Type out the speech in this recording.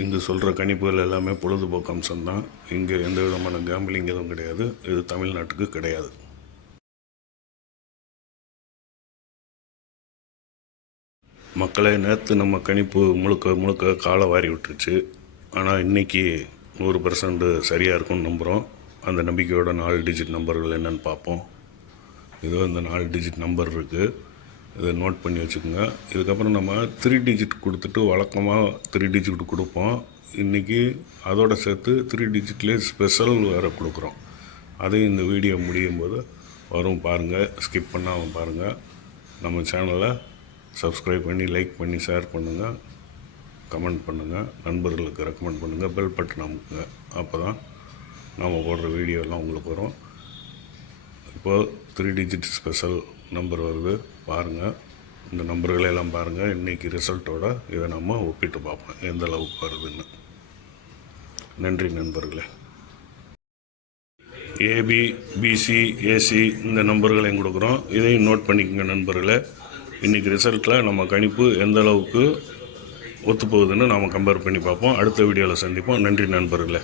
இங்கு சொல்கிற கணிப்புகள் எல்லாமே பொழுதுபோக்கு அம்சம்தான். இங்கே எந்த விதமான கேம்பிளிங் எதுவும் கிடையாது. இது தமிழ்நாட்டுக்கு கிடையாது. மக்களை நேற்று நம்ம கணிப்பு முழுக்க காலை வாரி விட்டுருச்சு. ஆனால் இன்றைக்கி 100% சரியாக இருக்கும்னு நம்புகிறோம். அந்த நம்பிக்கையோட 4 டிஜிட் நம்பர்கள் என்னென்னு பார்ப்போம். இதோ இந்த 4 டிஜிட் நம்பர் இருக்குது. இதை நோட் பண்ணி வச்சுக்கோங்க. இதுக்கப்புறம் நம்ம 3 டிஜிட் கொடுத்துட்டு வழக்கமாக 3 டிஜிட் கொடுப்போம். இன்றைக்கி அதோடு சேர்த்து 3 டிஜிட்லேயே ஸ்பெஷல் வேறு கொடுக்குறோம். அதையும் இந்த வீடியோ முடியும் போது வரும், பாருங்கள். ஸ்கிப் பண்ணாமல் பாருங்கள். நம்ம சேனலை சப்ஸ்கிரைப் பண்ணி லைக் பண்ணி ஷேர் பண்ணுங்கள், கமெண்ட் பண்ணுங்கள், நண்பர்களுக்கு ரெக்கமெண்ட் பண்ணுங்கள், பெல் பட்டன் அமுக்குங்க. அப்போ தான் நாம் போடுற வீடியோலாம் உங்களுக்கு வரும். இப்போது 3 டிஜிட் ஸ்பெஷல் நம்பர் வருது, பாருங்கள். இந்த நம்பர்களெல்லாம் பாருங்கள். இன்றைக்கி ரிசல்ட்டோட இதை நம்ம ஒப்பிட்டு பார்ப்போம் எந்த அளவுக்கு வருதுன்னு. நன்றி நண்பர்களே. ஏபி, பிசி, ஏசி இந்த நம்பர்களையும் கொடுக்குறோம். இதையும் நோட் பண்ணிக்கோங்க நண்பர்களே. இன்றைக்கி ரிசல்ட்டில் நம்ம கணிப்பு எந்த அளவுக்கு ஒத்துப்போகுதுன்னு நாம் கம்பேர் பண்ணி பார்ப்போம். அடுத்த வீடியோவில் சந்திப்போம். நன்றி நண்பர்களே.